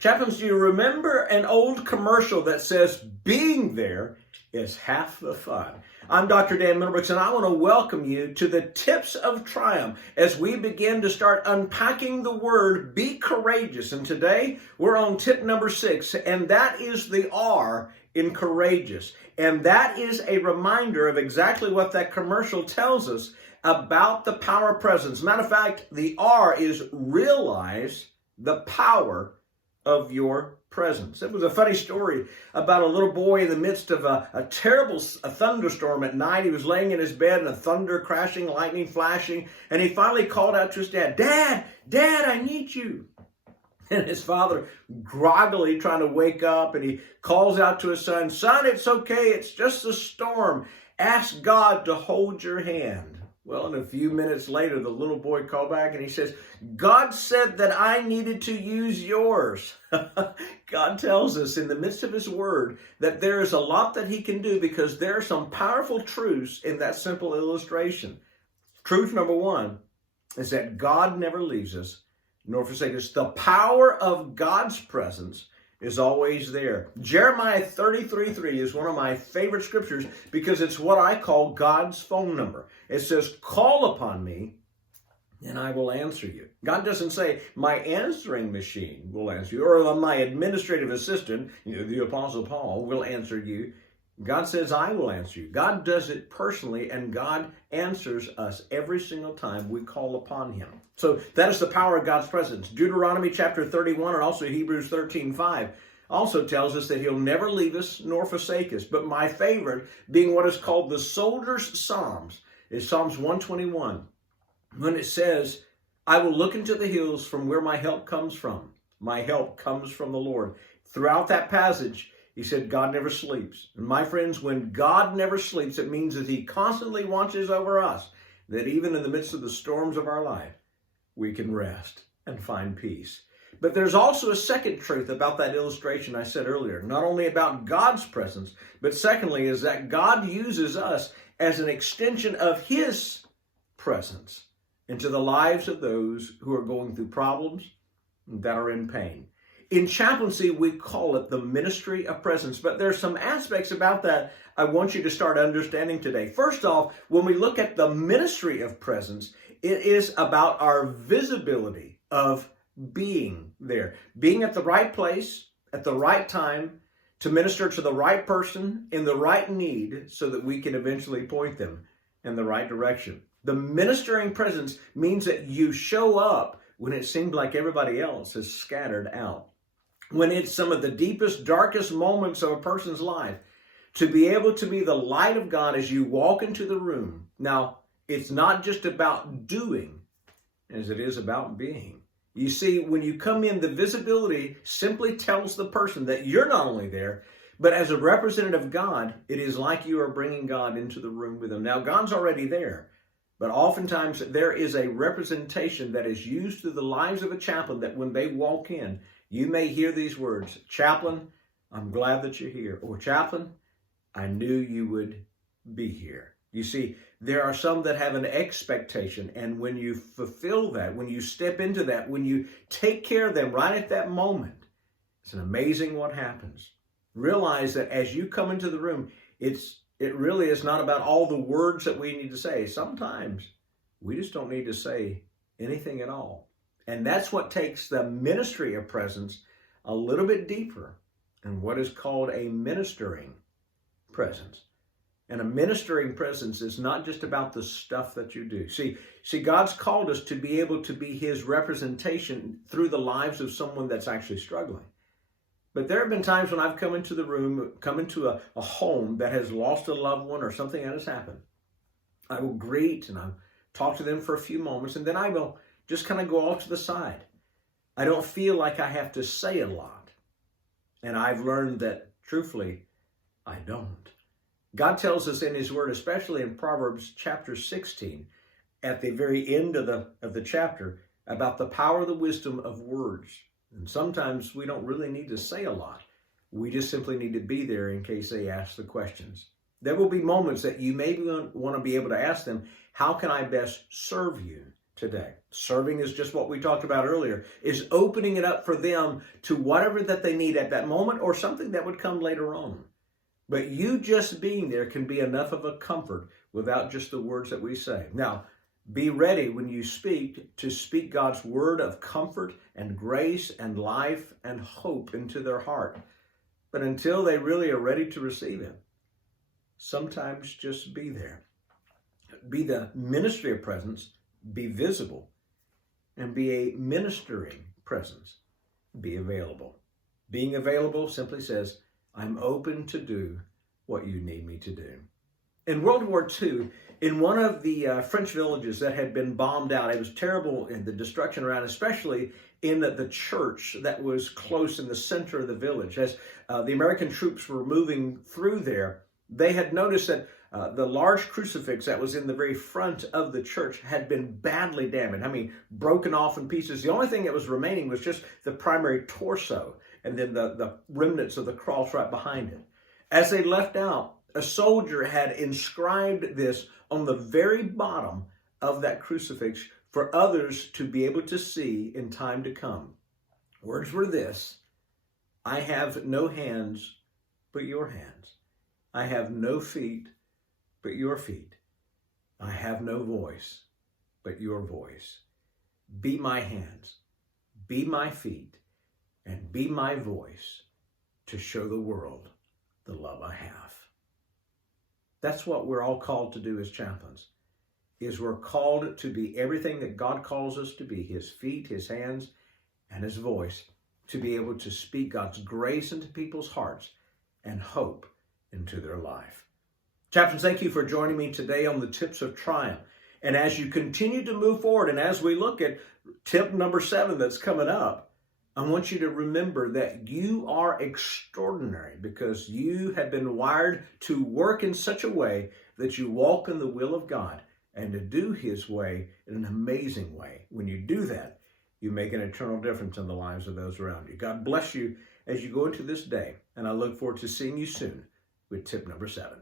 Chaplains, do you remember an old commercial that says being there is half the fun? I'm Dr. Dan Middlebrooks, and I want to welcome you to the Tips of Triumph as we begin to start unpacking the word be courageous. And today we're on tip number 6, and that is the R in courageous. And that is a reminder of exactly what that commercial tells us about the power of presence. Matter of fact, the R is realize the power of your presence. It was a funny story about a little boy in the midst of a terrible thunderstorm at night. He was laying in his bed and a thunder crashing, lightning flashing, and he finally called out to his dad, Dad, I need you. And his father groggily trying to wake up, and he calls out to his son, Son, it's okay, it's just a storm. Ask God to hold your hand. Well, and a few minutes later, the little boy called back and he says, God said that I needed to use yours. God tells us in the midst of his word that there is a lot that he can do because there are some powerful truths in that simple illustration. Truth number 1 is that God never leaves us nor forsakes us. The power of God's presence is always there. Jeremiah 33:3 is one of my favorite scriptures because it's what I call God's phone number. It says, call upon me and I will answer you. God doesn't say my answering machine will answer you or my administrative assistant, the Apostle Paul, will answer you. God says I will answer you. God does it personally, and God answers us every single time we call upon him. So that is the power of God's presence. Deuteronomy chapter 31 and also Hebrews 13:5 also tells us that he'll never leave us nor forsake us. But my favorite, being what is called the soldier's Psalms, is Psalms 121. When it says, I will look into the hills from where my help comes from. My help comes from the Lord. Throughout that passage, he said, God never sleeps. And my friends, when God never sleeps, it means that he constantly watches over us, that even in the midst of the storms of our life, we can rest and find peace. But there's also a second truth about that illustration I said earlier, not only about God's presence, but secondly is that God uses us as an extension of his presence into the lives of those who are going through problems that are in pain. In chaplaincy, we call it the ministry of presence, but there's some aspects about that I want you to start understanding today. First off, when we look at the ministry of presence, it is about our visibility of being there, being at the right place, at the right time, to minister to the right person in the right need so that we can eventually point them in the right direction. The ministering presence means that you show up when it seems like everybody else is scattered out. When it's some of the deepest, darkest moments of a person's life, to be able to be the light of God as you walk into the room. Now, it's not just about doing as it is about being. You see, when you come in, the visibility simply tells the person that you're not only there, but as a representative of God, it is like you are bringing God into the room with them. Now, God's already there, but oftentimes there is a representation that is used through the lives of a chaplain that when they walk in, you may hear these words, Chaplain, I'm glad that you're here. Or Chaplain, I knew you would be here. You see, there are some that have an expectation, and when you fulfill that, when you step into that, when you take care of them right at that moment, it's amazing what happens. Realize that as you come into the room, it really is not about all the words that we need to say. Sometimes we just don't need to say anything at all. And that's what takes the ministry of presence a little bit deeper in what is called a ministering presence. And a ministering presence is not just about the stuff that you do. See, God's called us to be able to be his representation through the lives of someone that's actually struggling. But there have been times when I've come into the room, come into a home that has lost a loved one or something that has happened. I will greet and I'll talk to them for a few moments, and then I will just kind of go off to the side. I don't feel like I have to say a lot. And I've learned that, truthfully, I don't. God tells us in his word, especially in Proverbs chapter 16, at the very end of the chapter, about the power of the wisdom of words. And sometimes we don't really need to say a lot. We just simply need to be there in case they ask the questions. There will be moments that you maybe want to be able to ask them, how can I best serve you today. Serving is just what we talked about earlier, is opening it up for them to whatever that they need at that moment or something that would come later on. But you just being there can be enough of a comfort without just the words that we say. Now, be ready when you speak to speak God's word of comfort and grace and life and hope into their heart. But until they really are ready to receive it, sometimes just be there. Be the ministry of presence, be visible, and be a ministering presence. Be available. Being available simply says, I'm open to do what you need me to do. In World War II, in one of the French villages that had been bombed out, it was terrible in the destruction around, especially in the church that was close in the center of the village. As the American troops were moving through there, they had noticed that the large crucifix that was in the very front of the church had been badly damaged. I mean, broken off in pieces. The only thing that was remaining was just the primary torso and then the remnants of the cross right behind it. As they left out, a soldier had inscribed this on the very bottom of that crucifix for others to be able to see in time to come. Words were this: I have no hands but your hands. I have no feet but your feet. I have no voice but your voice. Be my hands, be my feet, and be my voice to show the world the love I have. That's what we're all called to do as chaplains, is we're called to be everything that God calls us to be, his feet, his hands, and his voice, to be able to speak God's grace into people's hearts and hope into their life. Chaplains, thank you for joining me today on the Tips of Triumph. And as you continue to move forward, and as we look at tip number 7 that's coming up, I want you to remember that you are extraordinary because you have been wired to work in such a way that you walk in the will of God and to do his way in an amazing way. When you do that, you make an eternal difference in the lives of those around you. God bless you as you go into this day, and I look forward to seeing you soon with tip number 7.